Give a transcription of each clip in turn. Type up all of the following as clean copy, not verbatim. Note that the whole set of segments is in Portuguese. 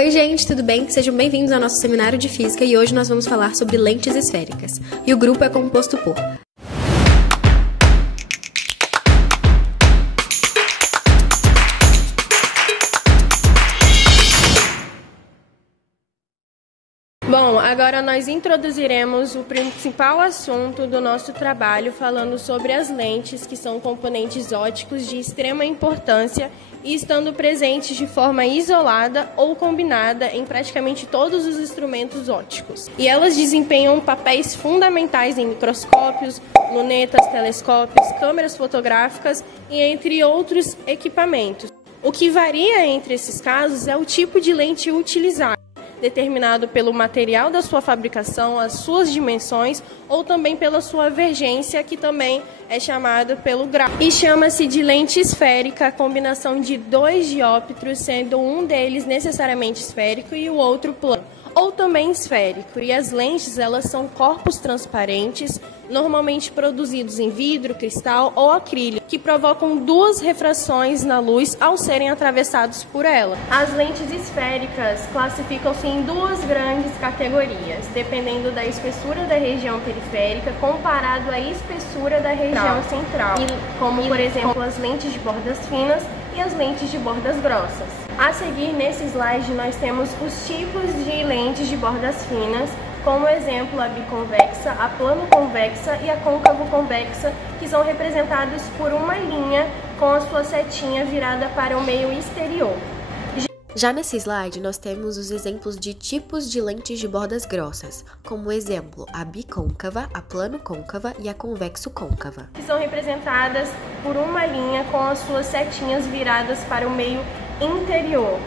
Oi gente, tudo bem? Sejam bem-vindos ao nosso seminário de Física e hoje nós vamos falar sobre lentes esféricas. E o grupo é composto por... Bom, agora nós introduziremos o principal assunto do nosso trabalho, falando sobre as lentes, que são componentes ópticos de extrema importância e estando presentes de forma isolada ou combinada em praticamente todos os instrumentos ópticos. E elas desempenham papéis fundamentais em microscópios, lunetas, telescópios, câmeras fotográficas e entre outros equipamentos. O que varia entre esses casos é o tipo de lente utilizada, determinado pelo material da sua fabricação, as suas dimensões ou também pela sua vergência, que também é chamado pelo grau. E chama-se de lente esférica a combinação de dois dióptros, sendo um deles necessariamente esférico e o outro plano, ou também esférico. E as lentes, elas são corpos transparentes, normalmente produzidos em vidro, cristal ou acrílico, que provocam duas refrações na luz ao serem atravessados por ela. As lentes esféricas classificam-se em duas grandes categorias, dependendo da espessura da região periférica comparado à espessura da região central, como por exemplo as lentes de bordas finas e as lentes de bordas grossas. A seguir, nesse slide, nós temos os tipos de lentes de bordas finas, como exemplo a biconvexa, a plano-convexa e a côncavo-convexa, que são representados por uma linha com a sua setinha virada para o meio exterior. Já nesse slide, nós temos os exemplos de tipos de lentes de bordas grossas, como exemplo a bicôncava, a plano-côncava e a convexo-côncava, que são representadas por uma linha com as suas setinhas viradas para o meio interior.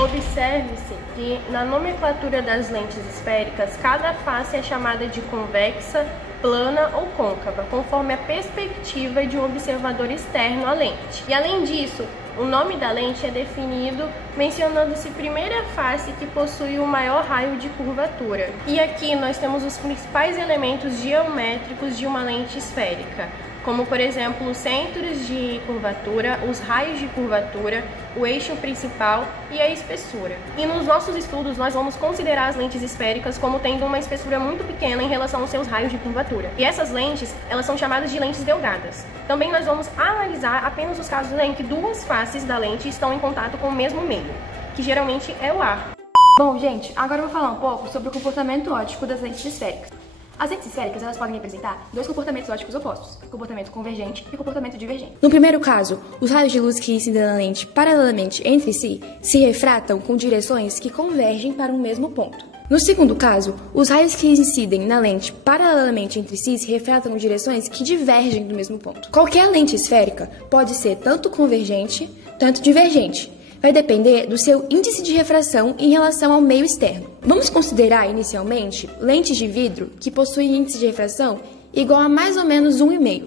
Observe-se que na nomenclatura das lentes esféricas, cada face é chamada de convexa, plana ou côncava, conforme a perspectiva de um observador externo à lente. E além disso, o nome da lente é definido mencionando-se primeira face que possui o maior raio de curvatura. E aqui nós temos os principais elementos geométricos de uma lente esférica, como por exemplo os centros de curvatura, os raios de curvatura, o eixo principal e a espessura. E nos nossos estudos nós vamos considerar as lentes esféricas como tendo uma espessura muito pequena em relação aos seus raios de curvatura. E essas lentes, elas são chamadas de lentes delgadas. Também nós vamos analisar apenas os casos em que duas faces da lente estão em contato com o mesmo meio, que geralmente é o ar. Bom, gente, agora eu vou falar um pouco sobre o comportamento óptico das lentes esféricas. As lentes esféricas, elas podem representar dois comportamentos ópticos opostos, comportamento convergente e comportamento divergente. No primeiro caso, os raios de luz que incidem na lente paralelamente entre si se refratam com direções que convergem para um mesmo ponto. No segundo caso, os raios que incidem na lente paralelamente entre si se refratam com direções que divergem do mesmo ponto. Qualquer lente esférica pode ser tanto convergente, tanto divergente. Vai depender do seu índice de refração em relação ao meio externo. Vamos considerar, inicialmente, lentes de vidro que possuem índice de refração igual a mais ou menos 1,5.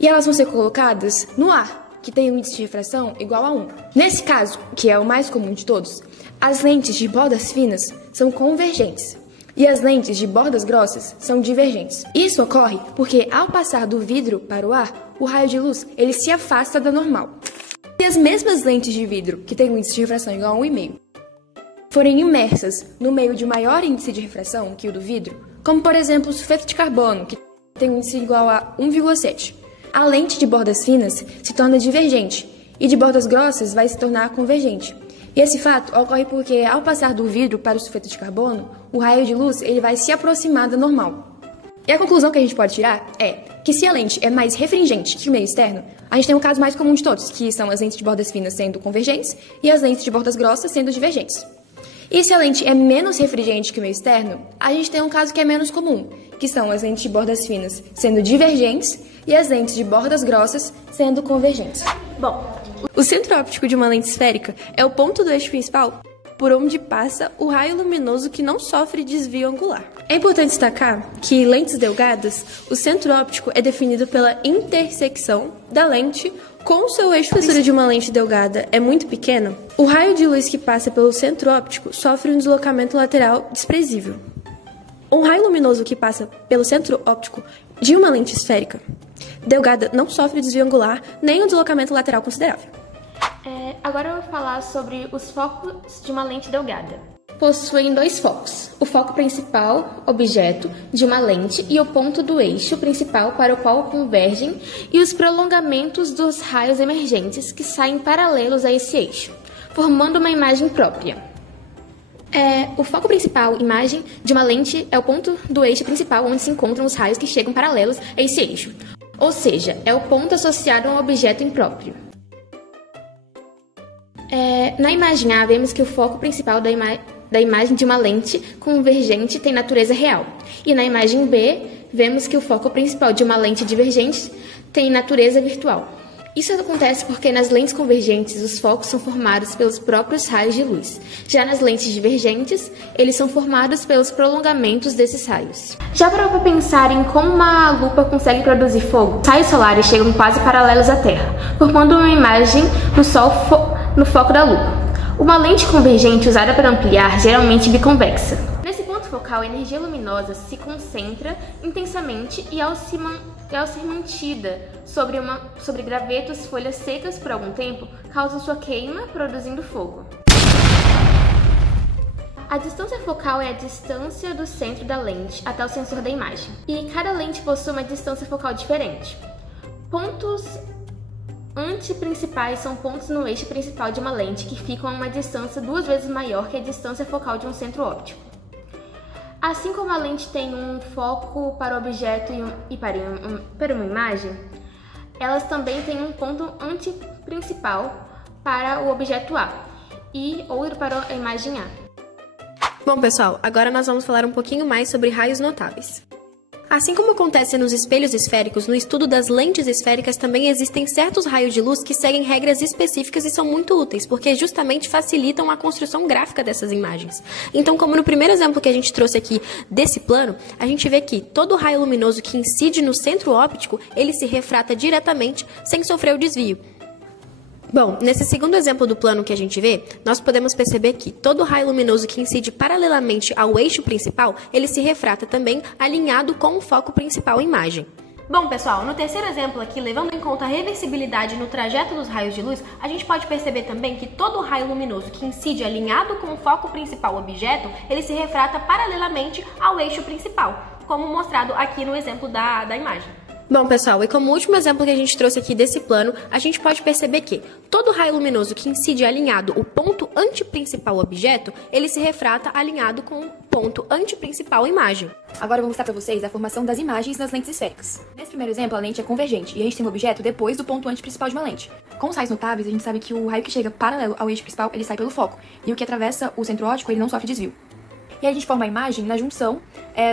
E elas vão ser colocadas no ar, que tem um índice de refração igual a 1. Nesse caso, que é o mais comum de todos, as lentes de bordas finas são convergentes e as lentes de bordas grossas são divergentes. Isso ocorre porque, ao passar do vidro para o ar, o raio de luz ele se afasta da normal. Se as mesmas lentes de vidro, que têm um índice de refração igual a 1,5, forem imersas no meio de maior índice de refração que o do vidro, como por exemplo o sulfeto de carbono, que tem um índice igual a 1,7, a lente de bordas finas se torna divergente e de bordas grossas vai se tornar convergente. E esse fato ocorre porque, ao passar do vidro para o sulfeto de carbono, o raio de luz ele vai se aproximar da normal. E a conclusão que a gente pode tirar é que se a lente é mais refringente que o meio externo, a gente tem um caso mais comum de todos, que são as lentes de bordas finas sendo convergentes e as lentes de bordas grossas sendo divergentes. E se a lente é menos refringente que o meio externo, a gente tem um caso que é menos comum, que são as lentes de bordas finas sendo divergentes e as lentes de bordas grossas sendo convergentes. Bom, o centro óptico de uma lente esférica é o ponto do eixo principal por onde passa o raio luminoso que não sofre desvio angular. É importante destacar que em lentes delgadas, o centro óptico é definido pela intersecção da lente com o seu eixo. Se a espessura de uma lente delgada é muito pequena, o raio de luz que passa pelo centro óptico sofre um deslocamento lateral desprezível. Um raio luminoso que passa pelo centro óptico de uma lente esférica delgada não sofre desvio angular nem um deslocamento lateral considerável. Agora eu vou falar sobre os focos de uma lente delgada. Possuem dois focos, o foco principal, objeto, de uma lente e o ponto do eixo principal para o qual convergem e os prolongamentos dos raios emergentes que saem paralelos a esse eixo, formando uma imagem própria. O foco principal, imagem, de uma lente é o ponto do eixo principal onde se encontram os raios que chegam paralelos a esse eixo, ou seja, é o ponto associado a um objeto impróprio. Na imagem A, vemos que o foco principal da imagem de uma lente convergente tem natureza real. E na imagem B, vemos que o foco principal de uma lente divergente tem natureza virtual. Isso acontece porque nas lentes convergentes os focos são formados pelos próprios raios de luz. Já nas lentes divergentes, eles são formados pelos prolongamentos desses raios. Já parou para pensar em como uma lupa consegue produzir fogo? Os raios solares chegam quase paralelos à Terra, formando uma imagem no foco da lupa. Uma lente convergente usada para ampliar geralmente biconvexa. Nesse ponto focal, a energia luminosa se concentra intensamente e ao ser mantida sobre gravetos, folhas secas por algum tempo, causa sua queima, produzindo fogo. A distância focal é a distância do centro da lente até o sensor da imagem. E cada lente possui uma distância focal diferente. Pontos antiprincipais são pontos no eixo principal de uma lente que ficam a uma distância 2 vezes maior que a distância focal de um centro óptico. Assim como a lente tem um foco para o objeto e para uma imagem, elas também têm um ponto antiprincipal para o objeto A e outro para a imagem A. Bom, pessoal, agora nós vamos falar um pouquinho mais sobre raios notáveis. Assim como acontece nos espelhos esféricos, no estudo das lentes esféricas também existem certos raios de luz que seguem regras específicas e são muito úteis, porque justamente facilitam a construção gráfica dessas imagens. Então, como no primeiro exemplo que a gente trouxe aqui desse plano, a gente vê que todo raio luminoso que incide no centro óptico, ele se refrata diretamente sem sofrer o desvio. Bom, nesse segundo exemplo do plano que a gente vê, nós podemos perceber que todo raio luminoso que incide paralelamente ao eixo principal, ele se refrata também alinhado com o foco principal imagem. Bom, pessoal, no terceiro exemplo aqui, levando em conta a reversibilidade no trajeto dos raios de luz, a gente pode perceber também que todo raio luminoso que incide alinhado com o foco principal objeto, ele se refrata paralelamente ao eixo principal, como mostrado aqui no exemplo da imagem. Bom, pessoal, e como último exemplo que a gente trouxe aqui desse plano, a gente pode perceber que todo raio luminoso que incide alinhado o ponto antiprincipal objeto, ele se refrata alinhado com o ponto antiprincipal imagem. Agora eu vou mostrar para vocês a formação das imagens nas lentes esféricas. Nesse primeiro exemplo, a lente é convergente e a gente tem um objeto depois do ponto antiprincipal de uma lente. Com os raios notáveis, a gente sabe que o raio que chega paralelo ao eixo principal, ele sai pelo foco, e o que atravessa o centro óptico, ele não sofre desvio. E aí a gente forma a imagem na junção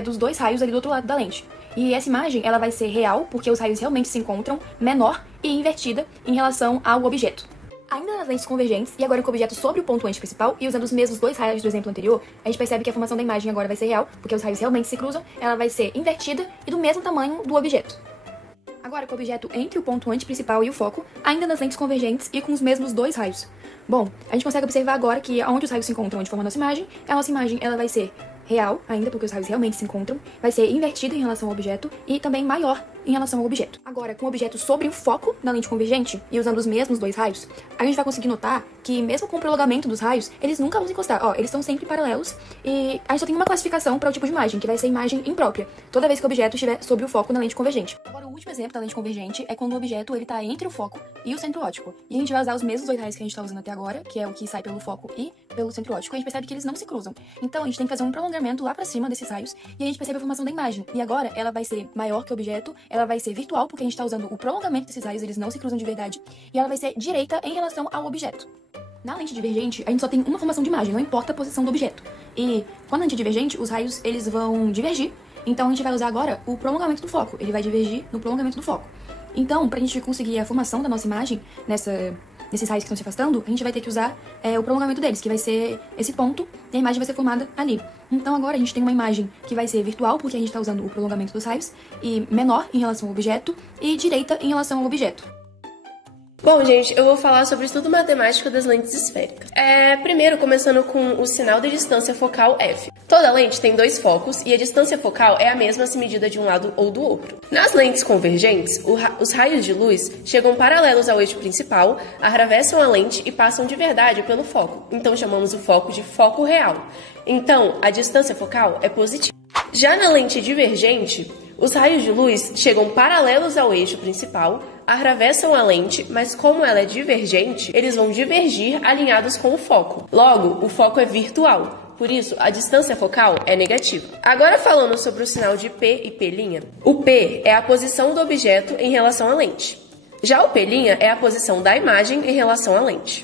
dos dois raios ali do outro lado da lente. E essa imagem, ela vai ser real, porque os raios realmente se encontram, menor e invertida em relação ao objeto. Ainda nas lentes convergentes, e agora com o objeto sobre o ponto antiprincipal, e usando os mesmos dois raios do exemplo anterior, a gente percebe que a formação da imagem agora vai ser real, porque os raios realmente se cruzam, ela vai ser invertida e do mesmo tamanho do objeto. Agora com o objeto entre o ponto antiprincipal e o foco, ainda nas lentes convergentes e com os mesmos dois raios. Bom, a gente consegue observar agora que onde os raios se encontram, onde forma a nossa imagem ela vai ser real, ainda porque os raios realmente se encontram, vai ser invertida em relação ao objeto e também maior em relação ao objeto. Agora, com o objeto sobre o foco da lente convergente e usando os mesmos dois raios, a gente vai conseguir notar que mesmo com o prolongamento dos raios, eles nunca vão se encostar. Eles estão sempre paralelos e a gente só tem uma classificação para o tipo de imagem, que vai ser imagem imprópria, toda vez que o objeto estiver sobre o foco na lente convergente. Agora, o último exemplo da lente convergente é quando o objeto ele está entre o foco e o centro óptico. E a gente vai usar os mesmos dois raios que a gente está usando até agora, que é o que sai pelo foco e pelo centro óptico, e a gente percebe que eles não se cruzam. Então, a gente tem que fazer um prolongamento lá para cima desses raios e a gente percebe a formação da imagem. E agora, ela vai ser maior que o objeto, ela vai ser virtual, porque a gente está usando o prolongamento desses raios, eles não se cruzam de verdade, e ela vai ser direita em relação ao objeto. Na lente divergente, a gente só tem uma formação de imagem, não importa a posição do objeto. E quando a lente é divergente, os raios eles vão divergir, então a gente vai usar agora o prolongamento do foco, ele vai divergir no prolongamento do foco. Então, para a gente conseguir a formação da nossa imagem, nesses raios que estão se afastando, a gente vai ter que usar o prolongamento deles, que vai ser esse ponto, e a imagem vai ser formada ali. Então agora a gente tem uma imagem que vai ser virtual, porque a gente está usando o prolongamento dos raios, e menor em relação ao objeto, e direita em relação ao objeto. Bom, gente, eu vou falar sobre o estudo matemático das lentes esféricas. Primeiro, começando com o sinal de distância focal F. Toda lente tem dois focos e a distância focal é a mesma se medida de um lado ou do outro. Nas lentes convergentes, os raios de luz chegam paralelos ao eixo principal, atravessam a lente e passam de verdade pelo foco. Então chamamos o foco de foco real. Então, a distância focal é positiva. Já na lente divergente, os raios de luz chegam paralelos ao eixo principal, atravessam a lente, mas como ela é divergente, eles vão divergir alinhados com o foco. Logo, o foco é virtual, por isso a distância focal é negativa. Agora falando sobre o sinal de P e P', o P é a posição do objeto em relação à lente. Já o P' é a posição da imagem em relação à lente.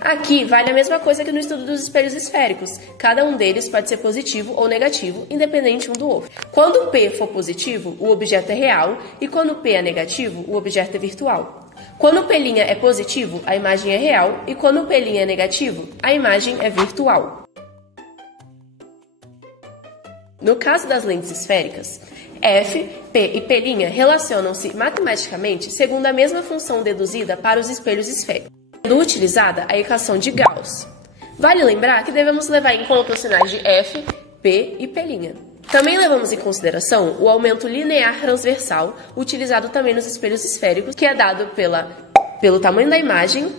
Aqui vale a mesma coisa que no estudo dos espelhos esféricos. Cada um deles pode ser positivo ou negativo, independente um do outro. Quando o P for positivo, o objeto é real, e quando o P é negativo, o objeto é virtual. Quando o P' é positivo, a imagem é real, e quando o P' é negativo, a imagem é virtual. No caso das lentes esféricas, F, P e P' relacionam-se matematicamente segundo a mesma função deduzida para os espelhos esféricos, sendo utilizada a equação de Gauss. Vale lembrar que devemos levar em conta os sinais de F, P e P'. Também levamos em consideração o aumento linear transversal, utilizado também nos espelhos esféricos, que é dado pelo tamanho da imagem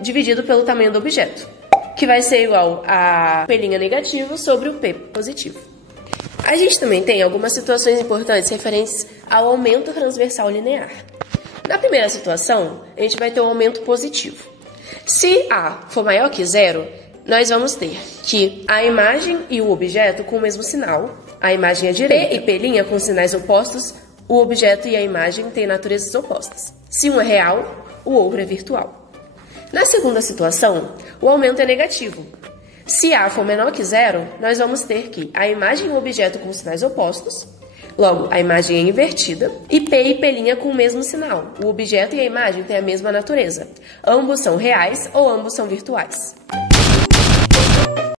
dividido pelo tamanho do objeto, que vai ser igual a P' negativo sobre o P positivo. A gente também tem algumas situações importantes referentes ao aumento transversal linear. Na primeira situação, a gente vai ter um aumento positivo. Se A for maior que zero, nós vamos ter que a imagem e o objeto com o mesmo sinal, a imagem é direita, P e P' com sinais opostos, o objeto e a imagem têm naturezas opostas. Se um é real, o outro é virtual. Na segunda situação, o aumento é negativo. Se A for menor que zero, nós vamos ter que a imagem e o objeto com sinais opostos, logo, a imagem é invertida, e P e P' com o mesmo sinal. O objeto e a imagem têm a mesma natureza. Ambos são reais ou ambos são virtuais.